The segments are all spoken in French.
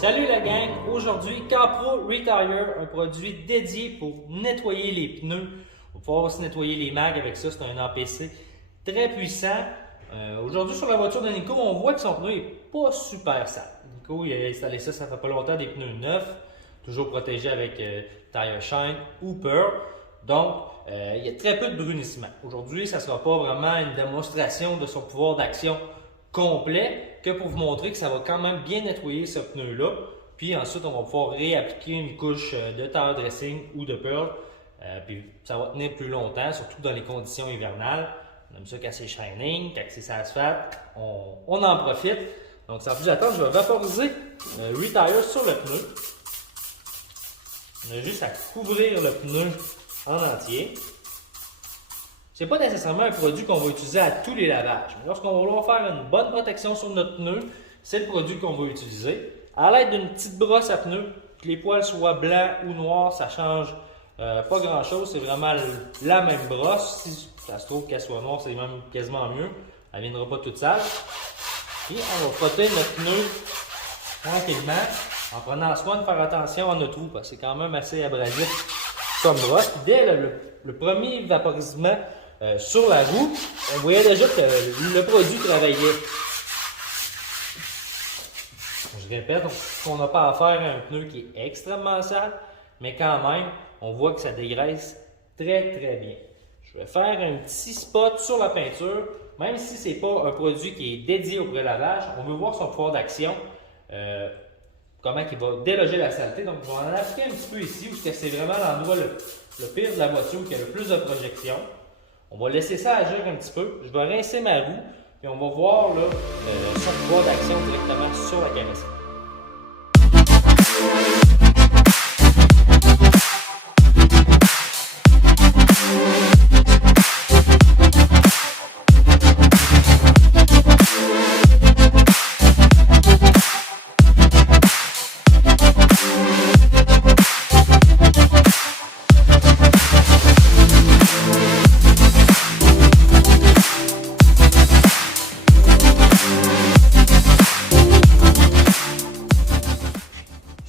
Salut la gang! Aujourd'hui, Capro Retire, un produit dédié pour nettoyer les pneus. On va pouvoir aussi nettoyer les mags avec ça, c'est un APC très puissant. Aujourd'hui, sur la voiture de Nico, on voit que son pneu n'est pas super sale. Nico, il a installé ça fait pas longtemps, des pneus neufs, toujours protégés avec Tire Shine ou Pearl. Donc, il y a très peu de brunissement. Aujourd'hui, ça ne sera pas vraiment une démonstration de son pouvoir d'action complet, que pour vous montrer que ça va quand même bien nettoyer ce pneu-là. Puis ensuite, on va pouvoir réappliquer une couche de tire dressing ou de Pearl. Puis ça va tenir plus longtemps, surtout dans les conditions hivernales. On aime ça quand c'est shining, quand c'est asphalte, on en profite. Donc sans plus attendre, je vais vaporiser Retire sur le pneu. On a juste à couvrir le pneu en entier. Ce n'est pas nécessairement un produit qu'on va utiliser à tous les lavages. Mais lorsqu'on va vouloir faire une bonne protection sur notre pneu, c'est le produit qu'on va utiliser. À l'aide d'une petite brosse à pneu, que les poils soient blancs ou noirs, ça ne change pas grand-chose. C'est vraiment la même brosse. Si ça se trouve qu'elle soit noire, c'est même quasiment mieux. Elle ne viendra pas toute sale. Puis on va frotter notre pneu tranquillement en prenant soin de faire attention à notre trou parce que c'est quand même assez abrasif comme brosse. Puis dès le premier vaporisement sur la roue, on voyait déjà que le produit travaillait. Je répète, on n'a pas affaire à un pneu qui est extrêmement sale, mais quand même, on voit que ça dégraisse très très bien. Je vais faire un petit spot sur la peinture, même si ce n'est pas un produit qui est dédié au prélavage, on veut voir son pouvoir d'action, comment il va déloger la saleté. Donc, je vais en appliquer un petit peu ici, parce que c'est vraiment l'endroit le pire de la voiture qui a le plus de projection. On va laisser ça agir un petit peu. Je vais rincer ma roue, et on va voir là, son pouvoir d'action directement sur la carrosserie.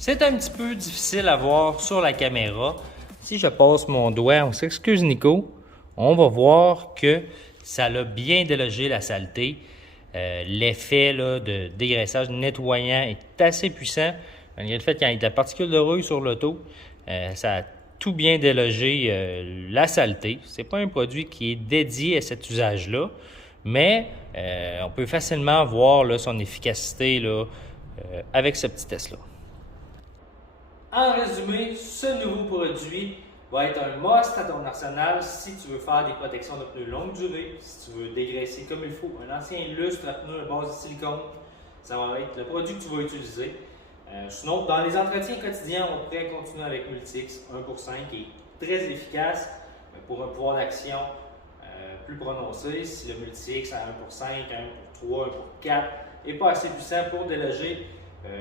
C'est un petit peu difficile à voir sur la caméra. Si je passe mon doigt, on s'excuse Nico, on va voir que ça a bien délogé la saleté. L'effet de dégraissage nettoyant est assez puissant. Malgré le fait qu'il y ait de la particule de rouille sur l'auto, ça a tout bien délogé la saleté. Ce n'est pas un produit qui est dédié à cet usage-là, mais on peut facilement voir là, son efficacité là, avec ce petit test-là. En résumé, ce nouveau produit va être un must à ton arsenal si tu veux faire des protections de pneus longue durée, si tu veux dégraisser comme il faut un ancien lustre à pneu à base de silicone, ça va être le produit que tu vas utiliser. Sinon, dans les entretiens quotidiens, on pourrait continuer avec Multix 1 pour 5 qui est très efficace pour un pouvoir d'action plus prononcé. Si le Multix à 1 pour 5, 1 pour 3, 1 pour 4 n'est pas assez puissant pour déloger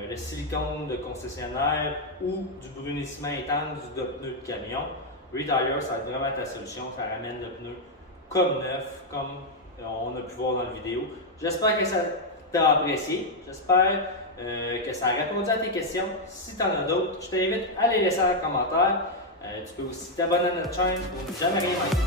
le silicone de concessionnaire ou du brunissement intense de pneus de camion, Retire, ça va être vraiment ta solution. Ça ramène le pneu comme neuf, comme on a pu voir dans la vidéo. J'espère que ça t'a apprécié. J'espère que ça a répondu à tes questions. Si tu en as d'autres, je t'invite à les laisser en commentaire. Tu peux aussi t'abonner à notre chaîne pour ne jamais rien manquer.